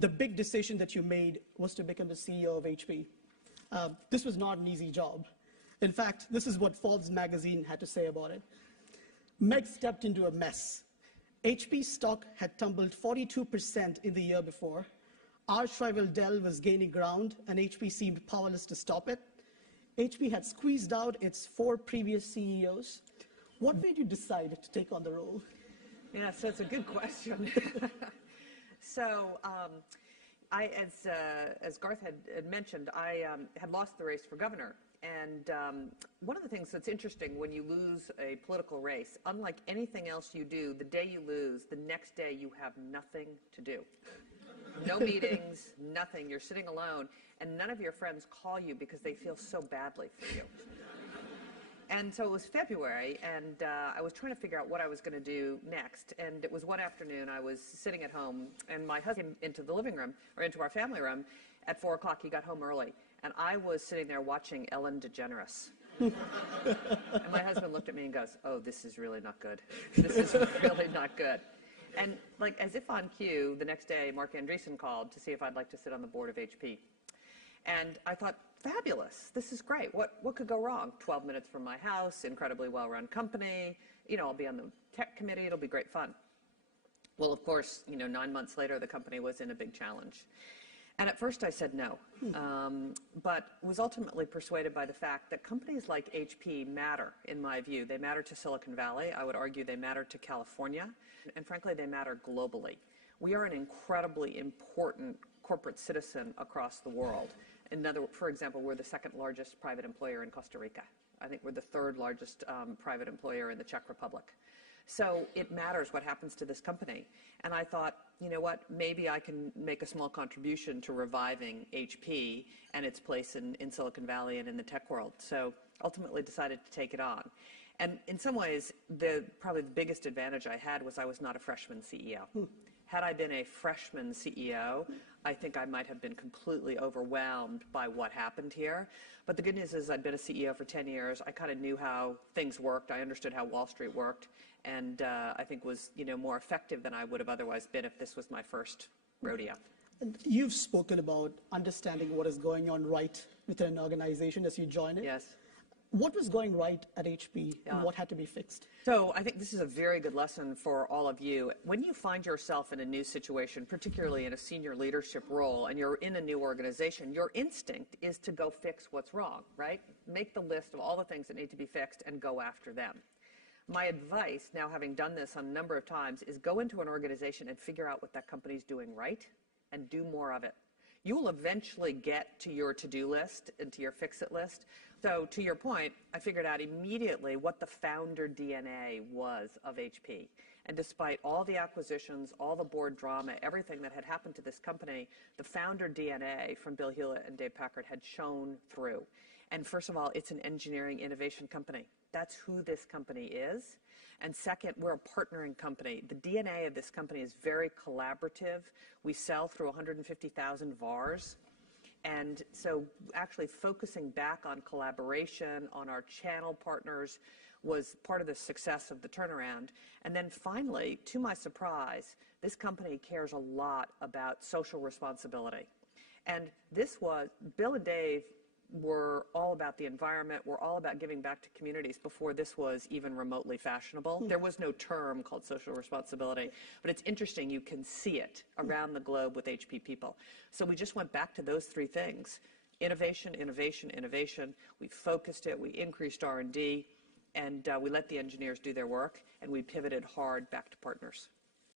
The big decision that you made was to become the CEO of HP. This was not an easy job. In fact, this is what Forbes magazine had to say about it. Meg stepped into a mess. HP stock had tumbled 42% in the year before. Arch rival Dell was gaining ground, and HP seemed powerless to stop it. HP had squeezed out its 4 previous CEOs. What made you decide to take on the role? Yes, that's a good question. As Garth had mentioned, I had lost the race for governor. And one of the things that's interesting when you lose a political race, unlike anything else you do, the day you lose, the next day you have nothing to do. No meetings, nothing. You're sitting alone, and none of your friends call you because they feel so badly for you. And so it was February, and I was trying to figure out what I was going to do next. And it was one afternoon, I was sitting at home, and my husband came into the living room, or into our family room, at 4 o'clock. He got home early. And I was sitting there watching Ellen DeGeneres. And my husband looked at me and goes, "Oh, this is really not good. This is really not good." And like as if on cue, the next day, Mark Andreessen called to see if I'd like to sit on the board of HP. And I thought, fabulous. This is great. What could go wrong? 12 minutes from my house, incredibly well-run company. You know, I'll be on the tech committee. It'll be great fun. Well, of course, 9 months later, the company was in a big challenge. And at first I said no, but was ultimately persuaded by the fact that companies like HP matter, in my view. They matter to Silicon Valley. I would argue they matter to California. And frankly, they matter globally. We are an incredibly important corporate citizen across the world. For example, we're the 2nd largest private employer in Costa Rica. I think we're the 3rd largest private employer in the Czech Republic. So it matters what happens to this company. And I thought, you know what, maybe I can make a small contribution to reviving HP and its place in Silicon Valley and in the tech world. So ultimately decided to take it on. And in some ways, probably the biggest advantage I had was I was not a freshman CEO. Had I been a freshman CEO, I think I might have been completely overwhelmed by what happened here. But the good news is I'd been a CEO for 10 years. I kind of knew how things worked. I understood how Wall Street worked. And I think was more effective than I would have otherwise been if this was my first rodeo. And you've spoken about understanding what is going on right within an organization as you join it. Yes. What was going right at HP and what had to be fixed? So I think this is a very good lesson for all of you. When you find yourself in a new situation, particularly in a senior leadership role, and you're in a new organization, your instinct is to go fix what's wrong, right? Make the list of all the things that need to be fixed and go after them. My advice, now having done this a number of times, is go into an organization and figure out what that company's doing right and do more of it. You will eventually get to your to-do list and to your fix-it list. So to your point, I figured out immediately what the founder DNA was of HP. And despite all the acquisitions, all the board drama, everything that had happened to this company, the founder DNA from Bill Hewlett and Dave Packard had shown through. And first of all, it's an engineering innovation company. That's who this company is. And second, we're a partnering company. The DNA of this company is very collaborative. We sell through 150,000 VARs. And so actually focusing back on collaboration, on our channel partners, was part of the success of the turnaround. And then finally, to my surprise, this company cares a lot about social responsibility. And Bill and Dave were all about the environment, were all about giving back to communities before this was even remotely fashionable. There was no term called social responsibility, but it's interesting, you can see it around the globe with HP people. So we just went back to those 3 things: innovation, innovation, innovation. We focused it, we increased R&D, and we let the engineers do their work, and we pivoted hard back to partners.